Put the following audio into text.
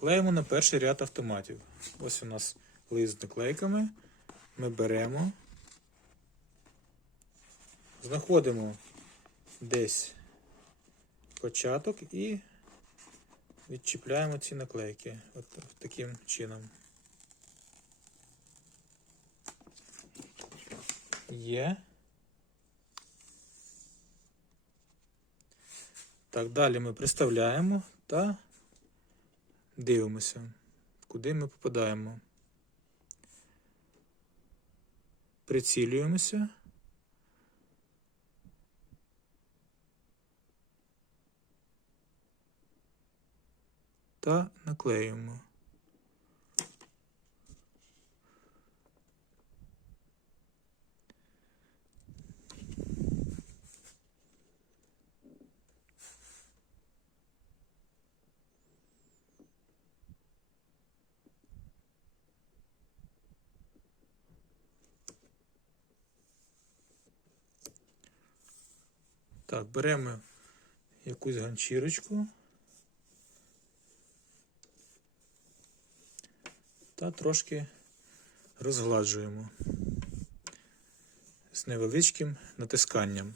Клеїмо на перший ряд автоматів. Ось у нас лист з наклейками. Ми беремо, знаходимо десь початок і відчіпляємо ці наклейки. От таким чином. Є. Так, далі ми приставляємо та дивимося, куди ми попадаємо. Прицілюємося. Та наклеюємо. Так, беремо якусь ганчірочку та трошки розгладжуємо з невеличким натисканням.